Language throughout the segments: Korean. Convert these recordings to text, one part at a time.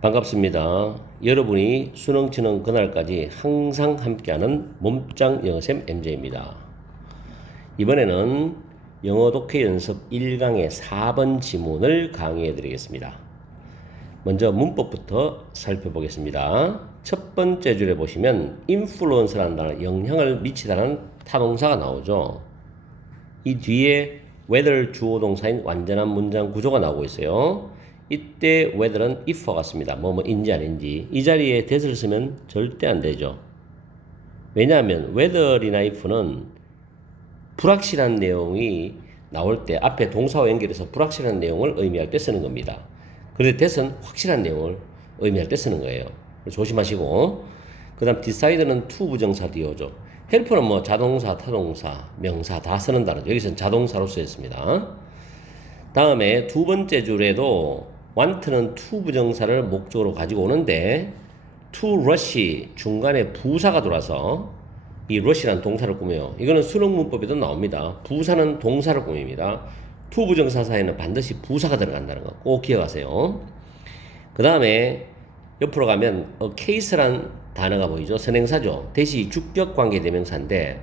반갑습니다. 여러분이 수능 치는 그날까지 항상 함께하는 몸짱 영어쌤 MJ입니다. 이번에는 영어 독해 연습 1강의 4번 지문을 강의해 드리겠습니다. 먼저 문법부터 살펴보겠습니다. 첫 번째 줄에 보시면 influence라는 단어, 영향을 미치다라는 타동사가 나오죠. 이 뒤에 whether 주어 동사인 완전한 문장 구조가 나오고 있어요. 이때 whether는 if와 같습니다. 뭐뭐인지 아닌지. 이 자리에 that을 쓰면 절대 안 되죠. 왜냐하면 whether이나 if는 불확실한 내용이 나올 때 앞에 동사와 연결해서 불확실한 내용을 의미할 때 쓰는 겁니다. 그런데 that은 확실한 내용을 의미할 때 쓰는 거예요. 조심하시고. 그 다음 decide는 to 부정사 뒤에 오죠. help는 뭐 자동사, 타동사, 명사 다 쓰는 단어죠. 여기서는 자동사로 쓰였습니다. 다음에 두 번째 줄에도 want는 to 부정사를 목적으로 가지고 오는데 to rush 중간에 부사가 돌아서 이 rush라는 동사를 꾸며요. 이거는 수능 문법에도 나옵니다. 부사는 동사를 꾸밉니다. to 부정사 사이에는 반드시 부사가 들어간다는 거 꼭 기억하세요. 그 다음에 옆으로 가면 a case란 단어가 보이죠. 선행사죠. 대시 주격 관계 대명사인데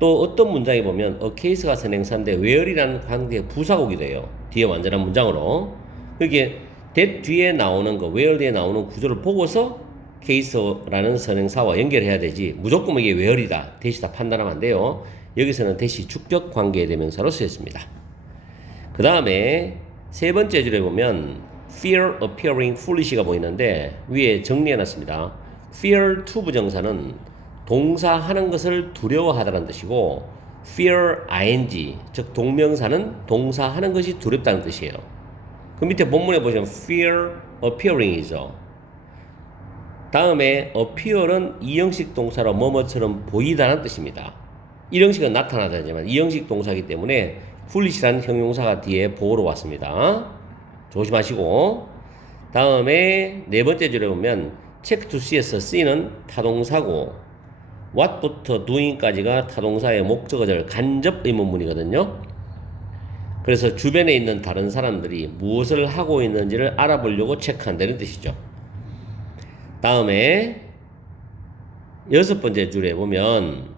또 어떤 문장에 보면 a case가 선행사인데 where이라는 관계 부사가 오기도 해요. 뒤에 완전한 문장으로. 이게 that 뒤에 나오는 거, where 뒤에 나오는 구조를 보고서 case라는 선행사와 연결해야 되지 무조건 이게 where이다, that이다 판단하면 안 돼요. 여기서는 that이 주격 관계 대명사로 쓰였습니다. 그 다음에 세 번째 줄에 보면 fear appearing foolish가 보이는데 위에 정리해놨습니다. fear to 부정사는 동사 하는 것을 두려워하다는 뜻이고 fear ing 즉 동명사는 동사 하는 것이 두렵다는 뜻이에요. 그 밑에 본문에 보시면 fear appearing이죠. 다음에 appear은 이형식 동사로 뭐뭐처럼 보이다는 뜻입니다. 1형식은 나타나다지만 2형식 동사이기 때문에 foolish라는 형용사가 뒤에 보호로 왔습니다. 조심하시고. 다음에 네 번째 줄에 보면 check to see에서 see는 타동사고 what부터 doing까지가 타동사의 목적어절 간접 의문문이거든요. 그래서 주변에 있는 다른 사람들이 무엇을 하고 있는지를 알아보려고 체크한다는 뜻이죠. 다음에 여섯 번째 줄에 보면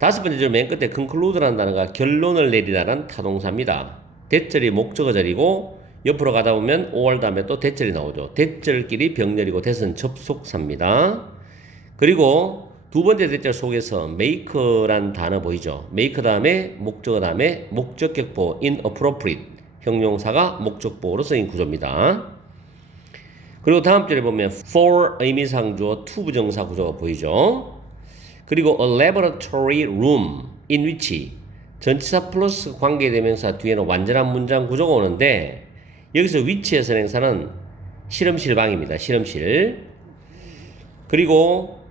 다섯 번째 줄 맨 끝에 conclude라는 단어가 결론을 내리다라는 타동사입니다. 대절이 목적어절이고 옆으로 가다 보면 or 다음에 또 대절이 나오죠. 대절끼리 병렬이고 that은 접속사입니다. 그리고 두 번째 대절 속에서 make란 단어 보이죠? make 다음에 목적어 다음에 목적격보 inappropriate 형용사가 목적보호로 쓰인 구조입니다. 그리고 다음 줄에 보면 for 의미상 주어 to 부정사 구조가 보이죠? 그리고 a laboratory room in which 전치사 플러스 관계대명사 뒤에는 완전한 문장 구조가 오는데 여기서 which의 선행사는 실험실 방입니다. 실험실. 그리고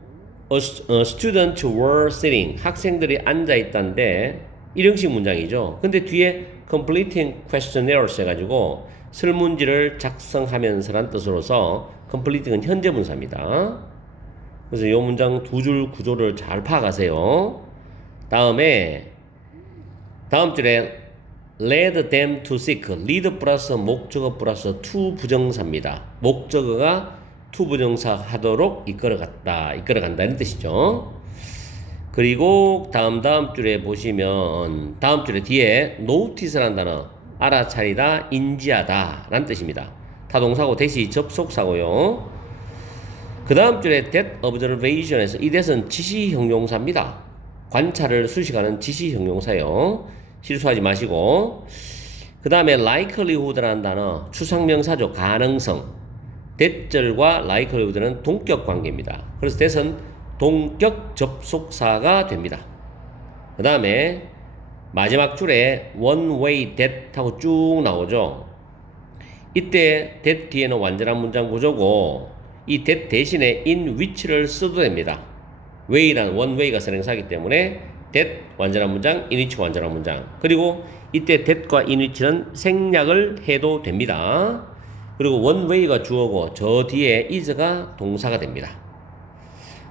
students were sitting 학생들이 앉아 있다는데 1형식 문장이죠. 근데 뒤에 completing questionnaires 해가지고 설문지를 작성하면서란 뜻으로서 completing은 현재 분사입니다. 그래서 이 문장 두 줄 구조를 잘 파악하세요. 다음에 다음 줄에 led them to seek lead 플러스 목적어 플러스 to 부정사입니다. 목적어가 to 부정사 하도록 이끌어간다는 뜻이죠. 그리고 다음 줄에 보시면 다음 줄에 뒤에 notice라는 단어 알아차리다, 인지하다 라는 뜻입니다. 타동사고 that이 접속사고요. 그 다음 줄에 that observation에서 이 that은 지시 형용사입니다. 관찰을 수식하는 지시 형용사요. 실수하지 마시고. 그 다음에 likelihood라는 단어 추상명사죠. 가능성. that절과 likelihood는 동격 관계입니다. 그래서 that은 동격 접속사가 됩니다. 그 다음에 마지막 줄에 one way that 하고 쭉 나오죠. 이때 that 뒤에는 완전한 문장 구조고 이 that 대신에 in which를 써도 됩니다. way란 one way가 선행사이기 때문에 that 완전한 문장, in which 완전한 문장. 그리고 이때 that과 in which는 생략을 해도 됩니다. 그리고 one way가 주어고 저 뒤에 is가 동사가 됩니다.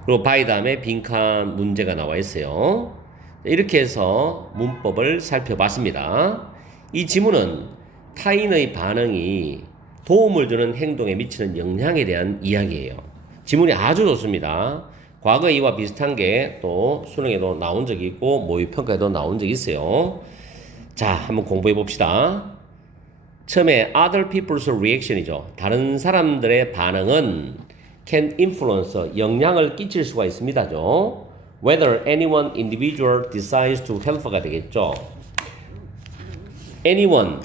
그리고 by 다음에 빈칸 문제가 나와 있어요. 이렇게 해서 문법을 살펴봤습니다. 이 지문은 타인의 반응이 도움을 주는 행동에 미치는 영향에 대한 이야기예요. 지문이 아주 좋습니다. 과거 이와 비슷한 게 또 수능에도 나온 적이 있고 모의평가에도 나온 적이 있어요. 자, 한번 공부해 봅시다. 처음에 other people's reaction이죠. 다른 사람들의 반응은 can influence, 영향을 끼칠 수가 있습니다죠. Whether anyone individual decides to help가 되겠죠. anyone,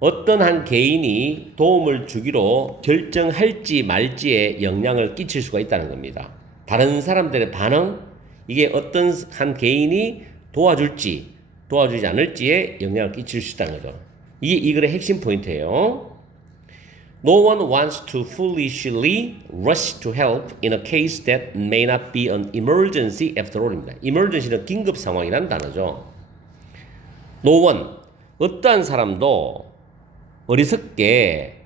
어떤 한 개인이 도움을 주기로 결정할지 말지에 영향을 끼칠 수가 있다는 겁니다. 다른 사람들의 반응, 이게 어떤 한 개인이 도와줄지 도와주지 않을지에 영향을 끼칠 수 있다는 거죠. 이게 이 글의 핵심 포인트예요. No one wants to foolishly rush to help in a case that may not be an emergency after all입니다. emergency는 긴급 상황이라는 단어죠. No one, 어떠한 사람도 어리석게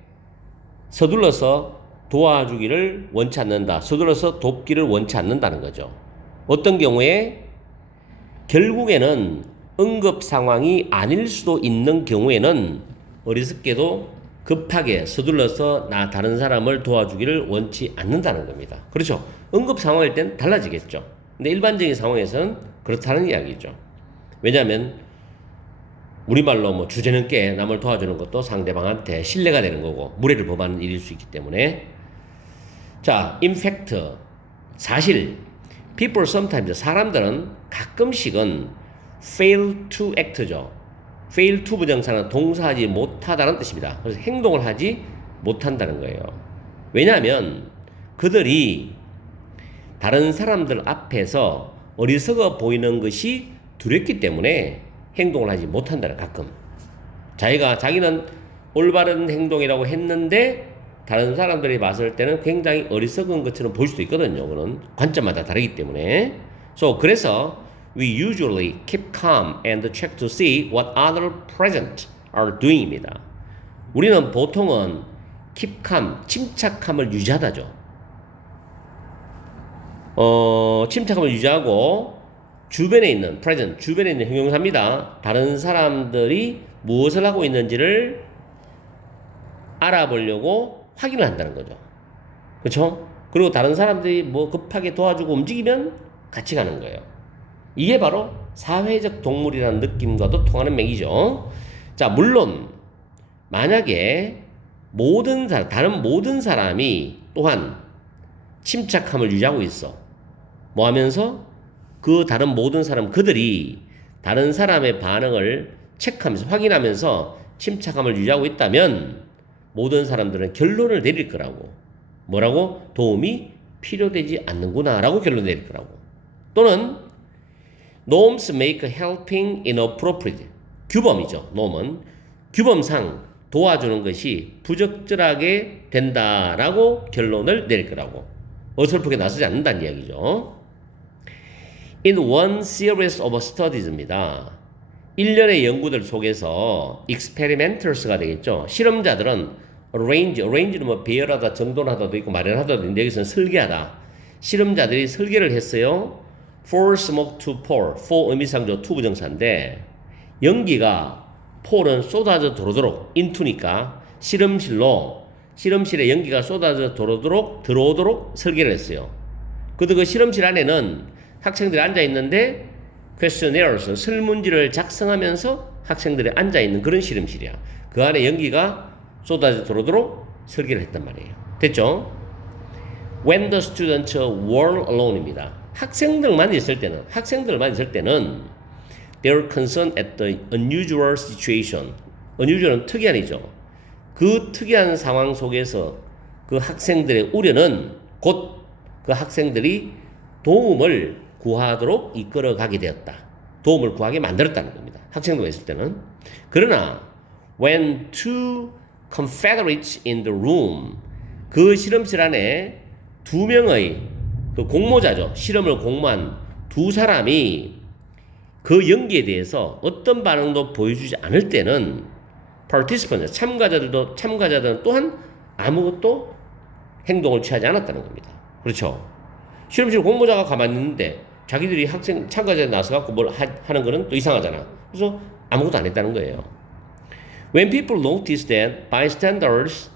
서둘러서 도와주기를 원치 않는다. 서둘러서 돕기를 원치 않는다는 거죠. 어떤 경우에 결국에는 응급 상황이 아닐 수도 있는 경우에는 어리석게도 급하게 서둘러서 다른 사람을 도와주기를 원치 않는다는 겁니다. 그렇죠. 응급 상황일 땐 달라지겠죠. 근데 일반적인 상황에서는 그렇다는 이야기죠. 왜냐하면 우리말로 뭐 주제넘게 남을 도와주는 것도 상대방한테 신뢰가 되는 거고 무례를 범하는 일일 수 있기 때문에. 자, in fact, 사실 people sometimes, 사람들은 가끔씩은 fail to act죠. fail to 부정사는 동사하지 못하다는 뜻입니다. 그래서 행동을 하지 못한다는 거예요. 왜냐하면 그들이 다른 사람들 앞에서 어리석어 보이는 것이 두렵기 때문에 행동을 하지 못한다는, 가끔. 자기는 올바른 행동이라고 했는데 다른 사람들이 봤을 때는 굉장히 어리석은 것처럼 보일 수도 있거든요. 그건 관점마다 다르기 때문에. 그래서 we usually keep calm and check to see what other present are doing입니다. 우리는 보통은 keep calm, 침착함을 유지하다죠. 침착함을 유지하고 주변에 있는 present, 주변에 있는 형용사입니다. 다른 사람들이 무엇을 하고 있는지를 알아보려고 확인을 한다는 거죠. 그렇죠? 그리고 다른 사람들이 뭐 급하게 도와주고 움직이면 같이 가는 거예요. 이게 바로 사회적 동물이라는 느낌과도 통하는 맥이죠. 자, 물론 만약에 다른 모든 사람이 또한 침착함을 유지하고 있어. 뭐 하면서? 그 다른 모든 사람, 그들이 다른 사람의 반응을 체크하면서 확인하면서 침착함을 유지하고 있다면 모든 사람들은 결론을 내릴 거라고. 뭐라고? 도움이 필요되지 않는구나 라고 결론 내릴 거라고. 또는 norms make helping inappropriate. 규범이죠. norm은 규범상 도와주는 것이 부적절하게 된다라고 결론을 내릴 거라고. 어설프게 나서지 않는다는 이야기죠. In one series of studies입니다. 1년의 연구들 속에서 experimentals가 되겠죠. 실험자들은 arrange는 뭐 배열하다, 정돈하다도 있고 마련하다도 있는데 여기서는 설계하다. 실험자들이 설계를 했어요. For smoke to pour. for 의미상조 to 부정사인데 연기가 pour은 쏟아져 들어오도록 into니까 실험실에 연기가 쏟아져 들어오도록 설계를 했어요. 그런데 그 실험실 안에는 학생들이 앉아 있는데 questionnaires, 설문지를 작성하면서 학생들이 앉아 있는 그런 실험실이야. 그 안에 연기가 쏟아져 들어오도록 설계를 했단 말이에요. 됐죠? When the students were alone입니다. 학생들만 있을 때는 they were concerned at the unusual situation. unusual은 특이한이죠. 그 특이한 상황 속에서 그 학생들의 우려는 곧 그 학생들이 도움을 구하도록 이끌어가게 되었다. 도움을 구하게 만들었다는 겁니다. 학생들만 있을 때는. 그러나 when two confederates in the room, 그 실험실 안에 두 명의 그 공모자죠. 실험을 공모한 두 사람이 그 연기에 대해서 어떤 반응도 보여주지 않을 때는 participants, 참가자들은 또한 아무것도 행동을 취하지 않았다는 겁니다. 그렇죠? 실험실 공모자가 가만히 있는데 자기들이 참가자에 나서갖고 뭘 하는 거는 또 이상하잖아. 그래서 아무것도 안 했다는 거예요. When people notice that bystanders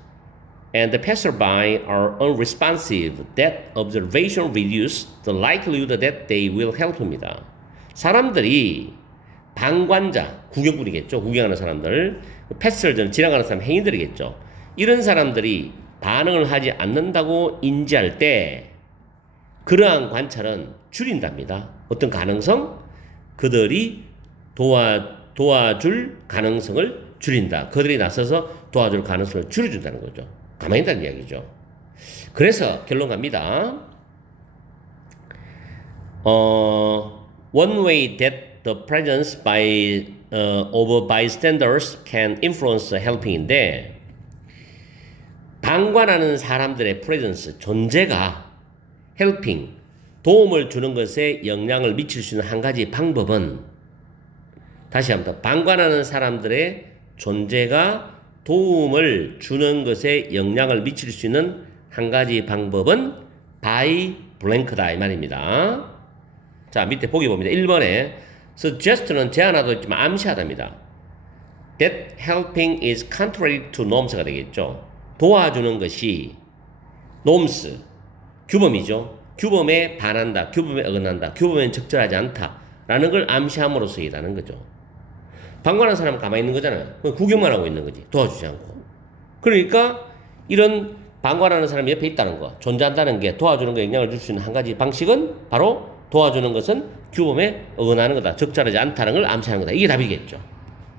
and the passerby are unresponsive, that observation reduces the likelihood that they will help입니다. 사람들이 방관자, 구경꾼이겠죠. 구경하는 사람들, 패스를 지나가는 사람, 행인들이겠죠. 이런 사람들이 반응을 하지 않는다고 인지할 때 그러한 관찰은 줄인답니다. 어떤 가능성? 그들이 도와줄 가능성을 줄인다. 그들이 나서서 도와줄 가능성을 줄여준다는 거죠. 가만히 있다는 이야기죠. 그래서 결론 갑니다. One way that the presence of bystanders can influence helping인데, 방관하는 사람들의 presence, 존재가 helping, 도움을 주는 것에 영향을 미칠 수 있는 한 가지 방법은, 다시 한번 더, 방관하는 사람들의 존재가 도움을 주는 것에 영향을 미칠 수 있는 한 가지 방법은 by blank다 이 말입니다. 자, 밑에 보기 봅니다. 1번에 suggest는 제안하도 있지만 암시하답니다. That helping is contrary to norms가 되겠죠. 도와주는 것이 norms, 규범이죠. 규범에 반한다, 규범에 어긋난다, 규범에 적절하지 않다라는 걸 암시함으로써 이라는 거죠. 방관한 사람은 가만히 있는 거잖아요. 구경만 하고 있는 거지. 도와주지 않고. 그러니까 이런 방관하는 사람이 옆에 있다는 거, 존재한다는 게 도와주는 거에 영향을 줄 수 있는 한 가지 방식은 바로 도와주는 것은 규범에 어긋나는 거다. 적절하지 않다는 걸 암시하는 거다. 이게 답이겠죠.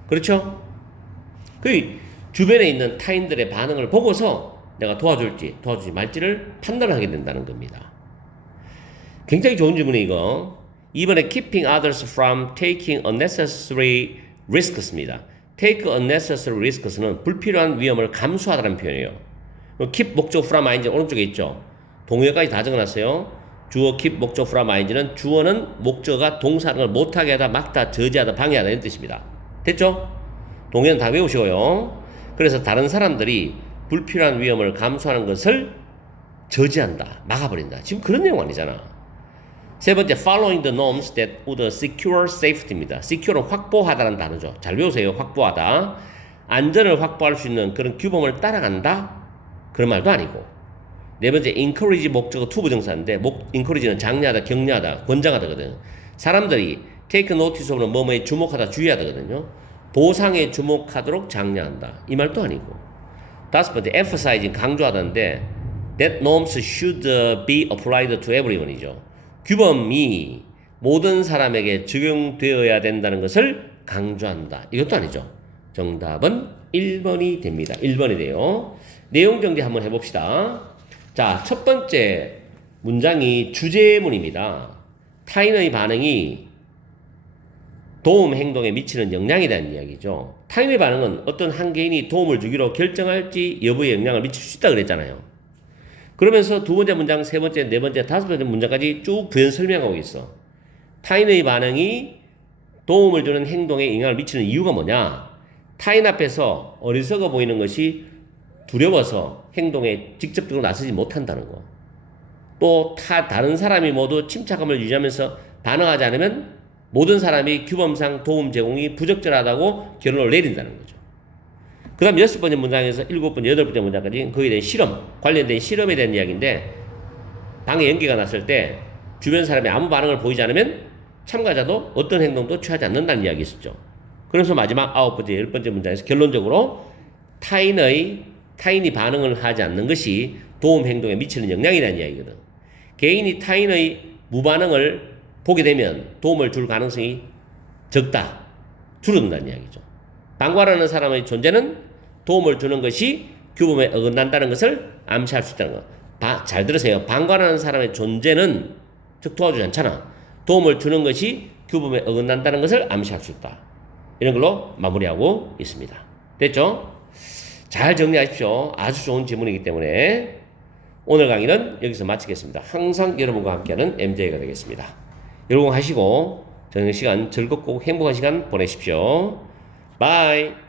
그렇죠? 그 주변에 있는 타인들의 반응을 보고서 내가 도와줄지 도와주지 말지를 판단하게 된다는 겁니다. 굉장히 좋은 질문이 이거. 이번에 keeping others from taking unnecessary risks입니다. take unnecessary risks는 불필요한 위험을 감수하다는 표현이에요. keep 목적 from ing 오른쪽에 있죠. 동의어까지 다 적어놨어요. 주어 keep 목적 from ing는 주어는 목적어가 동사를 걸 못하게 하다, 막다, 저지하다, 방해하다 이런 뜻입니다. 됐죠? 동의어는 다 외우시고요. 그래서 다른 사람들이 불필요한 위험을 감수하는 것을 저지한다, 막아버린다. 지금 그런 내용 아니잖아. 세 번째, following the norms that would secure safety입니다. secure는 확보하다라는 단어죠. 잘 외우세요. 확보하다. 안전을 확보할 수 있는 그런 규범을 따라간다? 그런 말도 아니고. 네 번째, encourage 목적어 투부정사인데, encourage는 장려하다, 격려하다, 권장하다거든요. 사람들이 take notice of는 뭐뭐에 주목하다, 주의하다거든요. 보상에 주목하도록 장려한다. 이 말도 아니고. 다섯 번째, emphasize, 강조하다인데, that norms should be applied to everyone이죠. 규범이 모든 사람에게 적용되어야 된다는 것을 강조한다. 이것도 아니죠. 정답은 1번이 됩니다. 1번이 돼요. 내용 정리 한번 해봅시다. 자, 첫 번째 문장이 주제문입니다. 타인의 반응이 도움 행동에 미치는 영향에 대한 이야기죠. 타인의 반응은 어떤 한 개인이 도움을 주기로 결정할지 여부에 영향을 미칠 수 있다 그랬잖아요. 그러면서 두 번째 문장, 세 번째, 네 번째, 다섯 번째 문장까지 쭉 부연 설명하고 있어. 타인의 반응이 도움을 주는 행동에 영향을 미치는 이유가 뭐냐? 타인 앞에서 어리석어 보이는 것이 두려워서 행동에 직접적으로 나서지 못한다는 거. 또 다른 사람이 모두 침착함을 유지하면서 반응하지 않으면 모든 사람이 규범상 도움 제공이 부적절하다고 결론을 내린다는 거죠. 그 다음 여섯 번째 문장에서 일곱 번째, 여덟 번째 문장까지 거기에 대한 실험, 관련된 실험에 대한 이야기인데, 방에 연기가 났을 때 주변 사람이 아무 반응을 보이지 않으면 참가자도 어떤 행동도 취하지 않는다는 이야기 있었죠. 그래서 마지막 아홉 번째, 열 번째 문장에서 결론적으로 타인이 반응을 하지 않는 것이 도움 행동에 미치는 영향이라는 이야기거든. 개인이 타인의 무반응을 보게 되면 도움을 줄 가능성이 적다, 줄어든다는 이야기죠. 방관하는 사람의 존재는 도움을 주는 것이 규범에 어긋난다는 것을 암시할 수 있다는 거. 잘 들으세요. 방관하는 사람의 존재는, 즉 도와주지 않잖아. 도움을 주는 것이 규범에 어긋난다는 것을 암시할 수 있다. 이런 걸로 마무리하고 있습니다. 됐죠? 잘 정리하십시오. 아주 좋은 질문이기 때문에 오늘 강의는 여기서 마치겠습니다. 항상 여러분과 함께하는 MJ가 되겠습니다. 여러분 하시고 저녁 시간 즐겁고 행복한 시간 보내십시오. 바이.